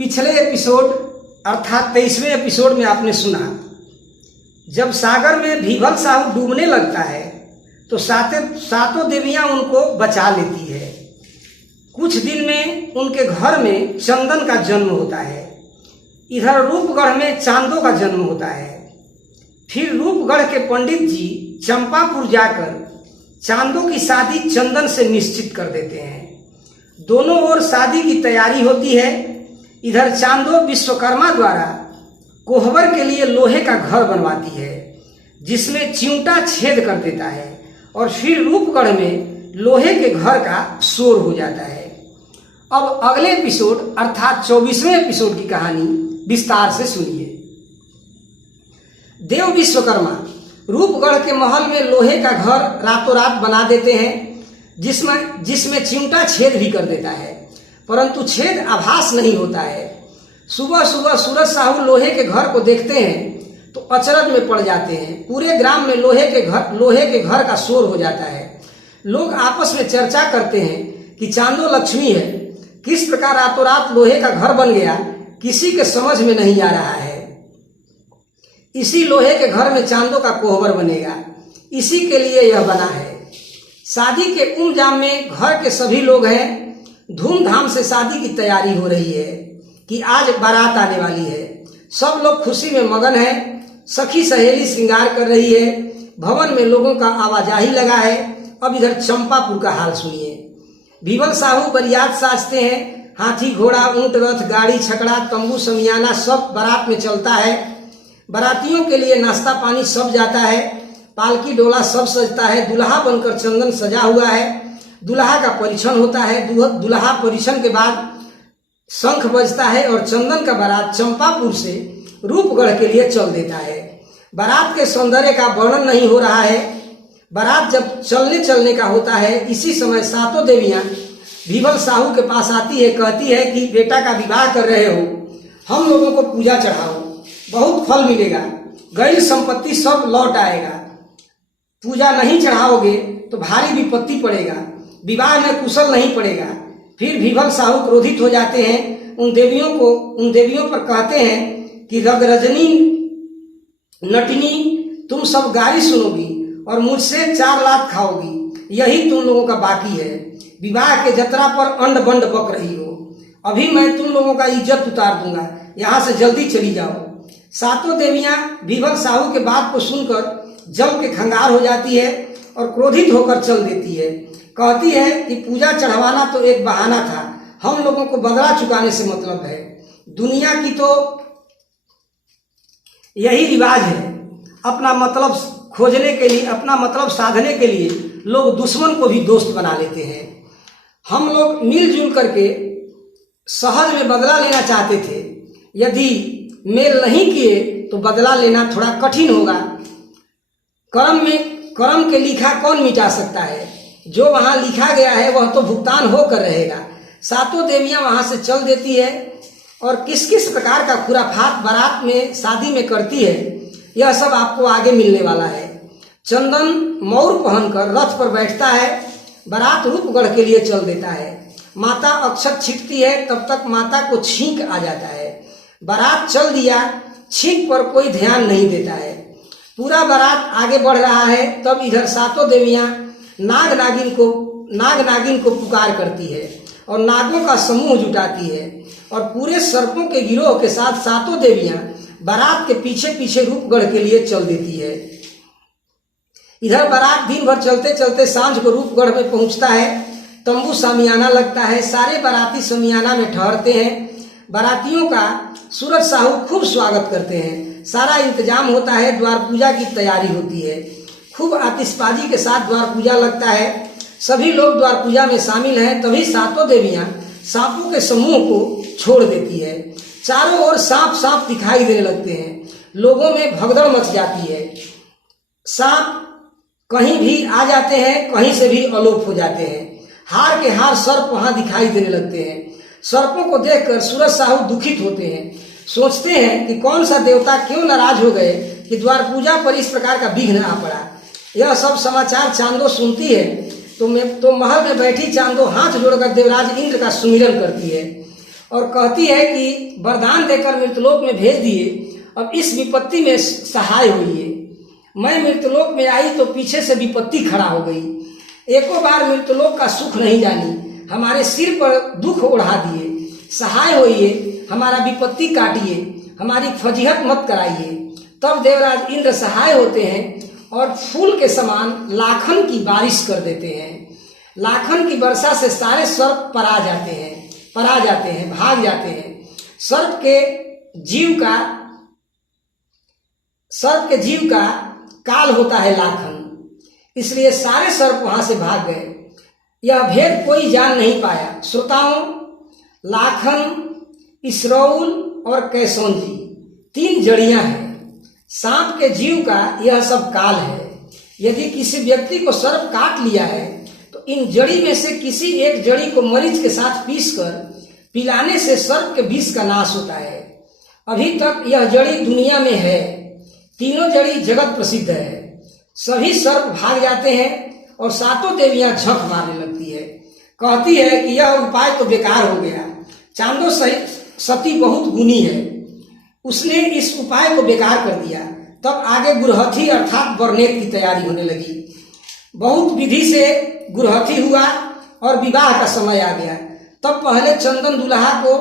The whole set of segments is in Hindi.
पिछले एपिसोड अर्थात 23वें एपिसोड में आपने सुना, जब सागर में भीभल साहू डूबने लगता है तो सातों देवियां उनको बचा लेती है। कुछ दिन में उनके घर में चंदन का जन्म होता है। इधर रूपगढ़ में चांदों का जन्म होता है। फिर रूपगढ़ के पंडित जी चंपापुर जाकर चांदों की शादी चंदन से निश्चित कर देते हैं। दोनों ओर शादी की तैयारी होती है। इधर चांदो विश्वकर्मा द्वारा कोहबर के लिए लोहे का घर बनवाती है, जिसमें चिमटा छेद कर देता है और फिर रूपगढ़ में लोहे के घर का शोर हो जाता है। अब अगले एपिसोड अर्थात 24वें एपिसोड की कहानी विस्तार से सुनिए। देव विश्वकर्मा रूपगढ़ के महल में लोहे का घर रातों रात बना देते हैं, जिसमें चिमटा छेद भी कर देता है, परंतु छेद आभास नहीं होता है। सुबह सुबह सूरज साहू लोहे के घर को देखते हैं तो अचरज में पड़ जाते हैं। पूरे ग्राम में लोहे के घर का शोर हो जाता है। लोग आपस में चर्चा करते हैं कि चांदो लक्ष्मी है। किस प्रकार रातों रात लोहे का घर बन गया, किसी के समझ में नहीं आ रहा है। इसी लोहे के घर में चांदो का कोहबर बनेगा, इसी के लिए यह बना है। शादी के इंतजाम में घर के सभी लोग हैं। धूमधाम से शादी की तैयारी हो रही है कि आज बारात आने वाली है। सब लोग खुशी में मगन है। सखी सहेली श्रृंगार कर रही है। भवन में लोगों का आवाजाही लगा है। अब इधर चंपापुर का हाल सुनिए। भीभल साहू बरियात साजते हैं। हाथी घोड़ा ऊंट रथ गाड़ी छकड़ा तंबू समियाना सब बारात में चलता है। बारातियों के लिए नाश्ता पानी सब जाता है। पालकी डोला सब सजता है। दुल्हा बनकर चंदन सजा हुआ है। दुल्हा का परीक्षण होता है। दुल्हा परीक्षण के बाद शंख बजता है और चंदन का बारात चंपापुर से रूपगढ़ के लिए चल देता है। बारात के सौंदर्य का वर्णन नहीं हो रहा है। बारात जब चलने का होता है, इसी समय सातों देवियां भीभल साहू के पास आती है। कहती है कि बेटा का विवाह कर रहे हो, हम लोगों को पूजा चढ़ाओ, बहुत फल मिलेगा, गई संपत्ति सब लौट आएगा। पूजा नहीं चढ़ाओगे तो भारी विपत्ति पड़ेगा, विवाह में कुशल नहीं पड़ेगा। फिर भीभल साहू क्रोधित हो जाते हैं। उन देवियों पर कहते हैं कि रजनी नटनी तुम सब गाली सुनोगी और मुझसे 4 लाख खाओगी, यही तुम लोगों का बाकी है। विवाह के जतरा पर अंड बंड बक रही हो। अभी मैं तुम लोगों का इज्जत उतार दूंगा, यहाँ से जल्दी चली जाओ। सातों देवियां भीभल साहू के बात को सुनकर जल के खंगार हो जाती है और क्रोधित होकर चल देती है। कहती है कि पूजा चढ़वाना तो एक बहाना था, हम लोगों को बदला चुकाने से मतलब है। दुनिया की तो यही रिवाज है। अपना मतलब खोजने के लिए, अपना मतलब साधने के लिए लोग दुश्मन को भी दोस्त बना लेते हैं। हम लोग मिलजुल करके सहज में बदला लेना चाहते थे। यदि मेल नहीं किए तो बदला लेना थोड़ा कठिन होगा। कर्म के लिखा कौन मिटा सकता है। जो वहां लिखा गया है वह तो भुगतान होकर रहेगा। सातों देवियां वहां से चल देती है और किस किस प्रकार का खुराफात बारात में शादी में करती है, यह सब आपको आगे मिलने वाला है। चंदन मौर पहनकर रथ पर बैठता है। बारात रूपगढ़ के लिए चल देता है। माता अक्षत छींटती है, तब तक माता को छींक आ जाता है। बारात चल दिया, छींक पर कोई ध्यान नहीं देता है। पूरा बारात आगे बढ़ रहा है। तब इधर सातों देवियां नाग नागिन को पुकार करती है और नागों का समूह जुटाती है और पूरे सर्पों के गिरोह के साथ सातों देवियां बारात के पीछे पीछे रूपगढ़ के लिए चल देती है। इधर बारात दिन भर चलते चलते सांझ को रूपगढ़ में पहुंचता है। तंबू सामियाना लगता है। सारे बाराती सामियाना में ठहरते हैं। बारातियों का सूरज साहू खूब स्वागत करते हैं। सारा इंतजाम होता है। द्वार पूजा की तैयारी होती है। खूब आतिशबाजी के साथ द्वार पूजा लगता है। सभी लोग द्वार पूजा में शामिल हैं। तभी सातों देवियां सांपों के समूह को छोड़ देती है। चारों ओर सांप दिखाई देने लगते हैं। लोगों में भगदड़ मच जाती है। सांप कहीं भी आ जाते हैं, कहीं से भी अलोप हो जाते हैं। हार के हार सर्प वहां दिखाई देने लगते हैं। सर्पों को देखकर सूरज साहू दुखित होते हैं। सोचते हैं कि कौन सा देवता क्यों नाराज हो गए कि द्वार पूजा पर इस प्रकार का विघ्न आ पड़ा। यह सब समाचार चांदो सुनती है तो महल में बैठी चांदो हाथ जोड़कर देवराज इंद्र का सुमिरन करती है और कहती है कि वरदान देकर मृतलोक में भेज दिए, अब इस विपत्ति में सहाय होइए। मैं मृतलोक में आई तो पीछे से विपत्ति खड़ा हो गई, एको बार मृतलोक का सुख नहीं जानी, हमारे सिर पर दुख ओढ़ा दिए। सहाय होइए, हमारा विपत्ति काटिए, हमारी फजीहत मत कराइए। तब देवराज इंद्र सहाय होते हैं और फूल के समान लाखन की बारिश कर देते हैं। लाखन की वर्षा से सारे सर्प परा जाते हैं, भाग जाते हैं। सर्प के जीव का काल होता है लाखन, इसलिए सारे सर्प वहां से भाग गए। यह भेद कोई जान नहीं पाया। श्रोताओं, लाखन, इसरौल और कैसौंधी 3 जड़ियां हैं। सांप के जीव का यह सब काल है। यदि किसी व्यक्ति को सर्प काट लिया है तो इन जड़ी में से किसी एक जड़ी को मरीच के साथ पीसकर पिलाने से सर्प के विष का नाश होता है। अभी तक यह जड़ी दुनिया में है। तीनों जड़ी जगत प्रसिद्ध है। सभी सर्प भाग जाते हैं और 7 देवियां झक मारने लगती है। कहती है कि यह उपाय तो बेकार हो गया। चांदो सती बहुत गुणी है, उसने इस उपाय को बेकार कर दिया। तब आगे गुरहथी अर्थात बरनेत की तैयारी होने लगी। बहुत विधि से गुरहथी हुआ और विवाह का समय आ गया। तब पहले चंदन दुल्हा को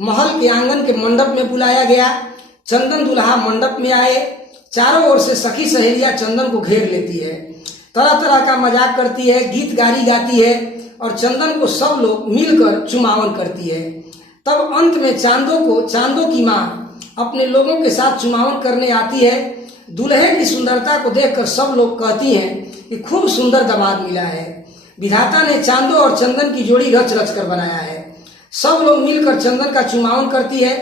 महल के आंगन के मंडप में बुलाया गया। चंदन दुल्हा मंडप में आए। चारों ओर से सखी सहेलियां चंदन को घेर लेती है, तरह तरह का मजाक करती है, गीत गारी गाती है और चंदन को सब लोग मिलकर चुमावन करती है। तब अंत में चांदो की माँ अपने लोगों के साथ चुमावन करने आती है। दूल्हे की सुंदरता को देखकर सब लोग कहती हैं कि खूब सुंदर दामाद मिला है। विधाता ने चांदो और चंदन की जोड़ी रच रच कर बनाया है। सब लोग मिलकर चंदन का चुमावन करती है।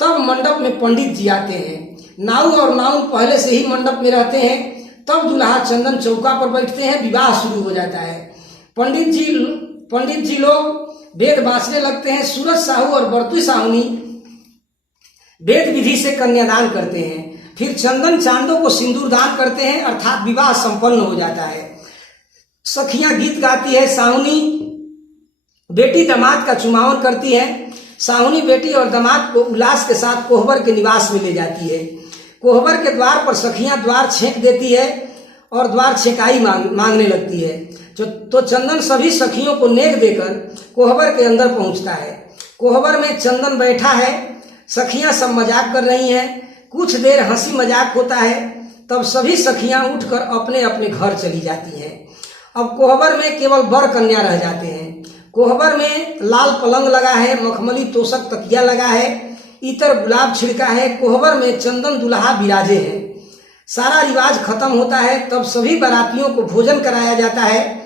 तब मंडप में पंडित जी आते हैं। नाऊ और नाऊ पहले से ही मंडप में रहते हैं। तब दूल्हा चंदन चौका पर बैठते हैं। विवाह शुरू हो जाता है। पंडित जी लोग वेद बांचने लगते हैं। सूरज साहू और बरतुई साहुनी वेद विधि से कन्यादान करते हैं। फिर चंदन चांदो को सिंदूर दान करते हैं, अर्थात विवाह संपन्न हो जाता है। सखियां गीत गाती है। साहुनी बेटी दामाद का चुमावन करती है। साहुनी बेटी और दामाद को उल्लास के साथ कोहबर के निवास में ले जाती है। कोहबर के द्वार पर सखियां द्वार छेक देती है और द्वार छेकाई मांगने लगती है। तो चंदन सभी सखियों को नेक देकर कोहबर के अंदर पहुंचता है। कोहबर में चंदन बैठा है। सखियां सब मजाक कर रही हैं। कुछ देर हंसी मजाक होता है। तब सभी सखियां उठकर अपने अपने घर चली जाती हैं। अब कोहबर में केवल वर कन्या रह जाते हैं। कोहबर में लाल पलंग लगा है, मखमली तोशक तकिया लगा है, इतर गुलाब छिड़का है। कोहबर में चंदन दुल्हा विराजे हैं। सारा रिवाज खत्म होता है। तब सभी बारातियों को भोजन कराया जाता है।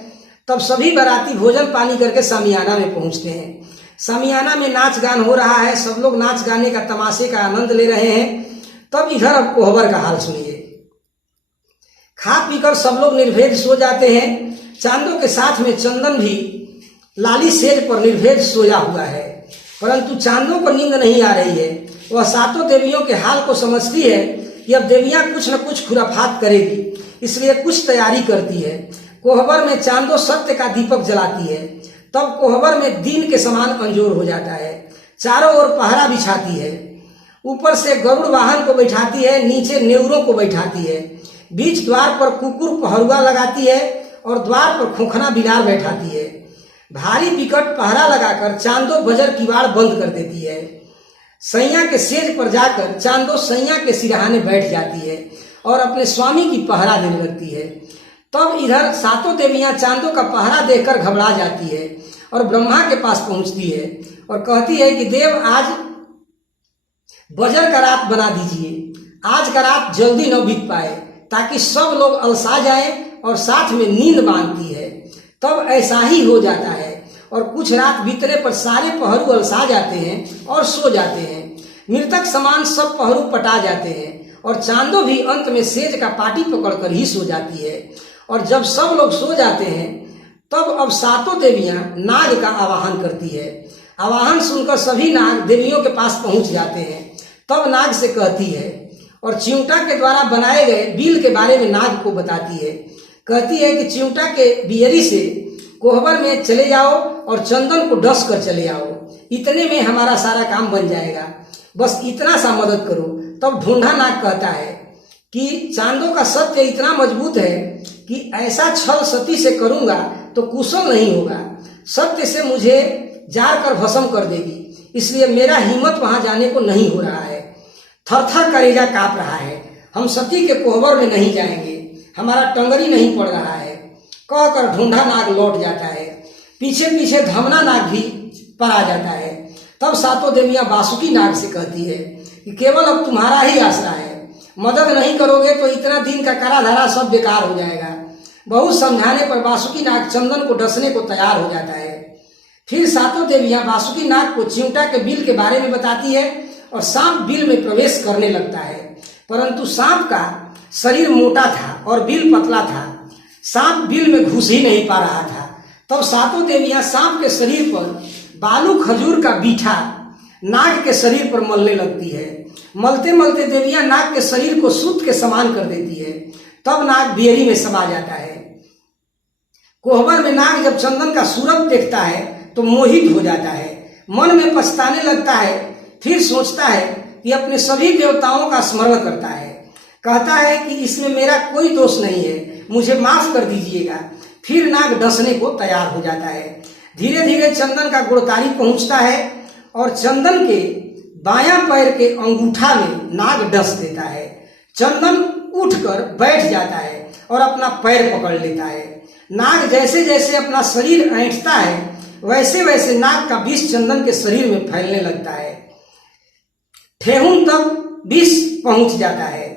तब सभी बाराती भोजन पानी करके सामियाना में पहुंचते हैं। सामियाना में नाच गान हो रहा है। सब लोग नाच गाने का तमाशे का आनंद ले रहे हैं। तब इधर अब कोहबर का हाल सुनिए। खा पीकर सब लोग निर्भेद सो जाते हैं। चांदो के साथ में चंदन भी लाली सेज पर निर्भेद सोया हुआ है, परंतु चांदो को नींद नहीं आ रही है। वह 7 देवियों के हाल को समझती है कि अब देवियां कुछ न कुछ खुराफात करेगी, इसलिए कुछ तैयारी करती है। कोहबर में चांदो सत्य का दीपक जलाती है। तब कोहबर में दिन के समान अंजोर हो जाता है। चारों ओर पहरा बिछाती है। ऊपर से गरुड़ वाहन को बैठाती है, नीचे नेउरों को बैठाती है। बीच द्वार पर कुकुर पहरुआ लगाती है और द्वार पर खोखना बिलार बैठाती है। भारी विकट पहरा लगाकर चांदो बजर किवाड़ बंद कर देती है। सैया के सेज पर जाकर चांदो सैया के सिरहाने बैठ जाती है और अपने स्वामी की पहरा देने लगती है। तब इधर 7 देवियां चांदो का पहरा देखकर घबरा जाती है और ब्रह्मा के पास पहुंचती है और कहती है कि देव, आज बजर का रात बना दीजिए। आज का रात जल्दी न बीत पाए ताकि सब लोग अलसा जाए और साथ में नींद मांगती है। तब ऐसा ही हो जाता है और कुछ रात बीतने पर सारे पहरू अलसा जाते हैं और सो जाते हैं। मृतक समान सब पहरू पटा जाते हैं और चांदो भी अंत में सेज का पाटी पकड़कर ही सो जाती है। और जब सब लोग सो जाते हैं तब अब 7 देवियां नाग का आवाहन करती है। आवाहन सुनकर सभी नाग देवियों के पास पहुंच जाते हैं। तब नाग से कहती है और चिमटा के द्वारा बनाए गए बिल के बारे में नाग को बताती है। कहती है कि चिमटा के बियरी से कोहबर में चले जाओ और चंदन को डस कर चले आओ। इतने में हमारा सारा काम बन जाएगा, बस इतना सा मदद करो। तब ढूंढा नाग कहता है कि चांदो का सत्य इतना मजबूत है कि ऐसा छल सती से करूंगा तो कुशल नहीं होगा, सत्य से मुझे जार कर भस्म कर देगी, इसलिए मेरा हिम्मत वहां जाने को नहीं हो रहा है। थर थर कलेजा कांप रहा है, हम सती के कोहबर में नहीं जाएंगे, हमारा टंगरी नहीं पड़ रहा है। कहकर ढूंढा नाग लौट जाता है। पीछे पीछे धमना नाग भी पर आ जाता है। तब सातों देवियां वासुकी नाग से कहती है कि केवल अब तुम्हारा ही आसरा है, मदद नहीं करोगे तो इतना दिन का करा धरा सब बेकार हो जाएगा। बहुत समझाने पर वासुकी नाग चंदन को डसने को तैयार हो जाता है। फिर सातों देवियां वासुकी नाग को चिमटा के बिल के बारे में बताती है और सांप बिल में प्रवेश करने लगता है, परंतु सांप का शरीर मोटा था और बिल पतला था, सांप बिल में घुस ही नहीं पा रहा था। तब सातों देवियां सांप के शरीर पर बालू खजूर का बीठा नाग के शरीर पर मलने लगती है। मलते मलते देवियां नाग के शरीर को सूत के समान कर देती है। तब नाग बियरी में समा जाता है। कोहबर में नाग जब चंदन का सूरत देखता है तो मोहित हो जाता है, मन में पछताने लगता है। फिर सोचता है कि अपने सभी देवताओं का स्मरण करता है, कहता है कि इसमें मेरा कोई दोष नहीं है, मुझे माफ कर दीजिएगा। फिर नाग डसने को तैयार हो जाता है। धीरे धीरे चंदन का गुड़तारी पहुंचता है और चंदन के बायां पैर के अंगूठा में नाग डस देता है। चंदन उठकर बैठ जाता है और अपना पैर पकड़ लेता है। नाग जैसे जैसे अपना शरीर ऐंठता है वैसे वैसे नाग का विष चंदन के शरीर में फैलने लगता है। ठेहुन तक विष पहुंच जाता है।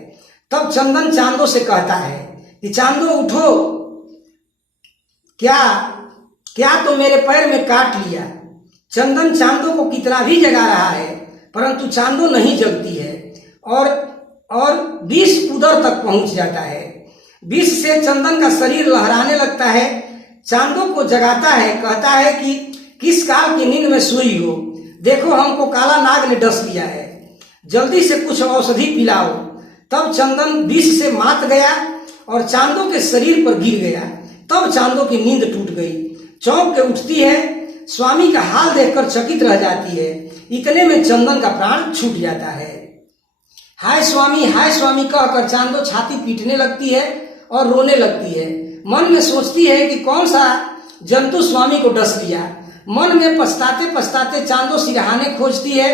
तब चंदन चांदो से कहता है कि चांदो उठो, क्या तो मेरे पैर में काट लिया। चंदन चांदो को कितना भी जगा रहा है परंतु चांदो नहीं जगती है और विष उदर तक पहुंच जाता है। विष से चंदन का शरीर लहराने लगता है। चांदो को जगाता है, कहता है कि किस काल की नींद में सोई हो, देखो हमको काला नाग ने डस लिया है, जल्दी से कुछ औषधि पिलाओ। तब चंदन विष से मात गया और चांदो के शरीर पर गिर गया। तब चांदो की नींद टूट गई, चौंक के उठती है, स्वामी का हाल देखकर चकित रह जाती है। इतने में चंदन का प्राण छूट जाता है। हाय स्वामी कहकर चांदो छाती पीटने लगती है और रोने लगती है। मन में सोचती है कि कौन सा जंतु स्वामी को डस लिया। मन में पछताते पछताते चांदो सिरहाने खोजती है,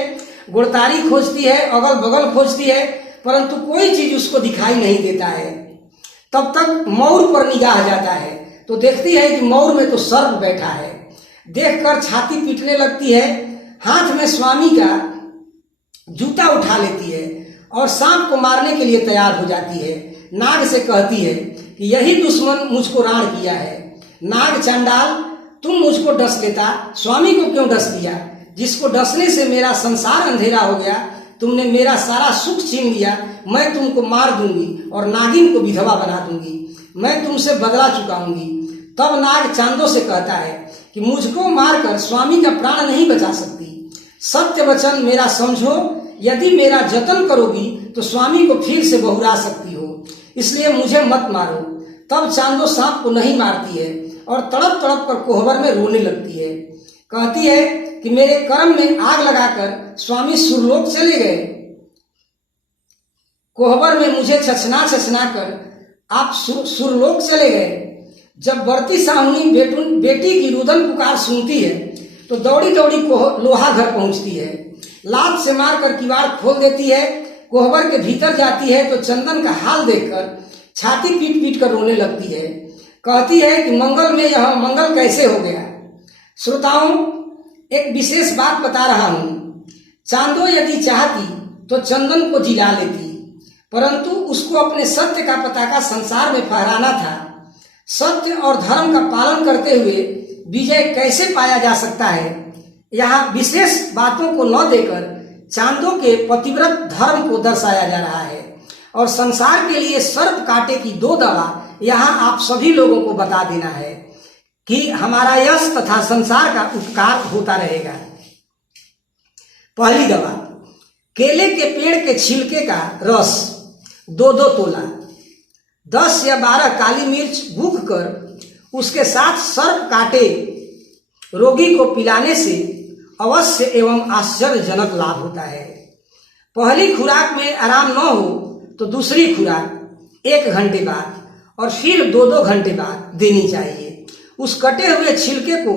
गुड़तारी खोजती है, अगल बगल खोजती है, परंतु कोई चीज उसको दिखाई नहीं देता है। तब तक मौर पर निगाह जाता है तो देखती है कि मौर में तो सर्प बैठा है। देखकर छाती पीटने लगती है, हाथ में स्वामी का जूता उठा लेती है और सांप को मारने के लिए तैयार हो जाती है। नाग से कहती है कि यही दुश्मन मुझको राण किया है। नाग चांडाल, तुम मुझको डस लेता, स्वामी को क्यों डस लिया, जिसको डसने से मेरा संसार अंधेरा हो गया, तुमने मेरा सारा सुख छीन लिया। मैं तुमको मार दूंगी और नागिन को विधवा बना दूंगी, मैं तुमसे बदला चुकाऊंगी। तब नाग चांदो से कहता है कि मुझको मारकर स्वामी का प्राण नहीं बचा सकती, सत्य वचन मेरा समझो, यदि मेरा जतन करोगी तो स्वामी को फिर से बहुरा सकती हो, इसलिए मुझे मत मारो। तब चांदो सांप को नहीं मारती है और तड़प तड़प कर कोहबर में रोने लगती है। कहती है कि मेरे कर्म में आग लगाकर स्वामी सुरलोक चले गए, कोहबर में मुझे छछना छछना कर आप सुरलोक चले गए। जब बरती साहुनी बेटी की रुदन पुकार सुनती है तो दौड़ी दौड़ी लोहा घर पहुंचती है, लात से मारकर किवाड़ खोल देती है, कोहबर के भीतर जाती है तो चंदन का हाल देखकर छाती पीट पीट कर रोने लगती है। कहती है कि मंगल में यह मंगल कैसे हो गया। श्रोताओं, एक विशेष बात बता रहा हूं, चांदो यदि चाहती तो चंदन को जिला लेती, परंतु उसको अपने सत्य का पताका संसार में फहराना था। सत्य और धर्म का पालन करते हुए विजय कैसे पाया जा सकता है, यहाँ विशेष बातों को न देकर चांदो के पतिव्रत धर्म को दर्शाया जा रहा है और संसार के लिए सर्प कांटे की 2 दवा यहाँ आप सभी लोगों को बता देना है कि हमारा यश तथा संसार का उपकार होता रहेगा। पहली दवा, केले के पेड़ के छिलके का रस 2-2 तोला, 10 या 12 काली मिर्च गूंथ कर उसके साथ सर्प काटे रोगी को पिलाने से अवश्य एवं आश्चर्यजनक लाभ होता है। पहली खुराक में आराम न हो तो दूसरी खुराक 1 घंटे बाद और फिर 2-2 घंटे बाद देनी चाहिए। उस कटे हुए छिलके को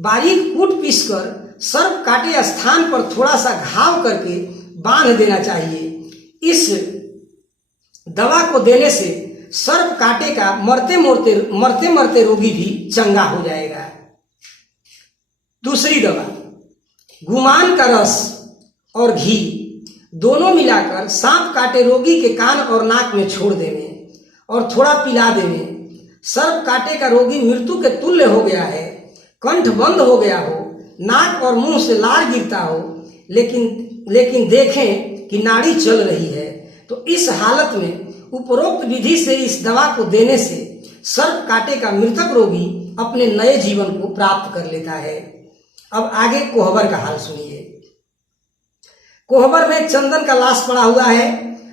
बारीक कूट पीसकर सर्प काटे स्थान पर थोड़ा सा घाव करके बांध देना चाहिए। इस दवा को देने से सर्प काटे का मरते मरते रोगी भी चंगा हो जाएगा। दूसरी दवा, गुमान का रस और घी दोनों मिलाकर सांप काटे रोगी के कान और नाक में छोड़ देने और थोड़ा पिला देने। सर्प काटे का रोगी मृत्यु के तुल्य हो गया है, कंठ बंद हो गया हो, नाक और मुंह से लार गिरता हो, लेकिन देखें कि नाड़ी चल रही है, तो इस हालत में उपरोक्त विधि से इस दवा को देने से सर्प काटे का मृतक रोगी अपने नए जीवन को प्राप्त कर लेता है। अब आगे कोहबर का हाल सुनिए। कोहबर में चंदन का लाश पड़ा हुआ है।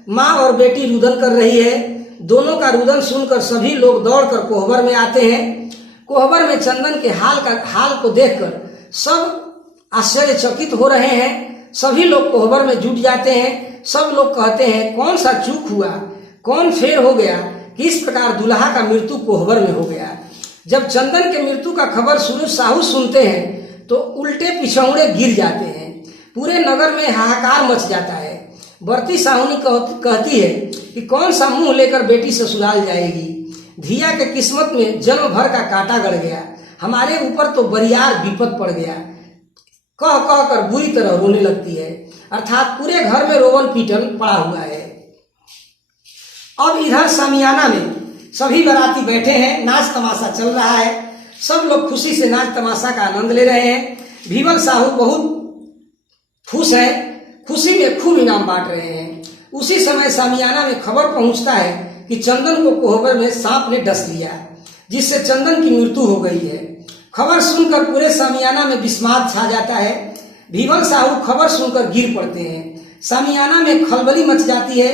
माँ और बेटी रुदन कर रही है। दोनों का रुदन सुनकर सभी लोग दौड़कर कोहबर में आते हैं। कोहबर में चंदन के हाल को देखकर सब आश्चर्यचकित हो रहे हैं। सभी लोग कोहबर में जुट जाते हैं। सब लोग कहते हैं, कौन सा चूक हुआ, कौन फेर हो गया, किस प्रकार दुल्हा का मृत्यु कोहबर में हो गया। जब चंदन के मृत्यु का खबर सूरज साहू सुनते हैं तो उल्टे पिछौड़े गिर जाते हैं। पूरे नगर में हाहाकार मच जाता है। बरती साहुनी कहती है कि कौन सा मुंह लेकर बेटी ससुराल जाएगी। धिया के किस्मत में जन्म भर का कांटा गड़ गया, हमारे ऊपर तो बरियार विपद पड़ गया। कह कह कर बुरी तरह रोने लगती है, अर्थात पूरे घर में रोवन पीटन पड़ा हुआ है। अब इधर सामियाना में सभी बाराती बैठे हैं, नाच तमाशा चल रहा है। सब लोग खुशी से नाच तमाशा का आनंद ले रहे हैं। भीमल साहू बहुत खुश है, खुशी में खूब इनाम बांट रहे हैं। उसी समय सामियाना में खबर पहुंचता है कि चंदन को कोहबर में सांप ने डस लिया, जिससे चंदन की मृत्यु हो गई है। खबर सुनकर पूरे सामियाना में विस्माद छा जाता है। भीमल साहू खबर सुनकर गिर पड़ते हैं। सामियाना में खलबली मच जाती है।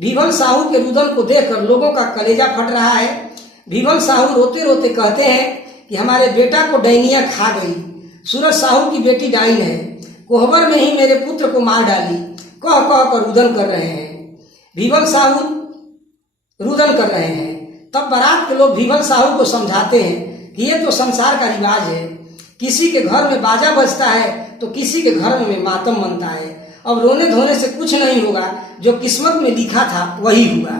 भीमल साहू के रुदन को देखकर लोगों का कलेजा फट रहा है। भीमल साहू रोते रोते कहते हैं कि हमारे बेटा को डैनिया खा गई। सूरज साहू की बेटी डाइन है, कोहबर में ही मेरे पुत्र को मार डाली। कह कह कर रुदन कर रहे हैं। भीमल साहू रुदन कर रहे हैं। तब बारात के लोग भीमल साहू को समझाते हैं कि ये तो संसार का रिवाज है। किसी के घर में बाजा बजता है तो किसी के घर में मातम मनता है। अब रोने धोने से कुछ नहीं होगा, जो किस्मत में लिखा था वही हुआ।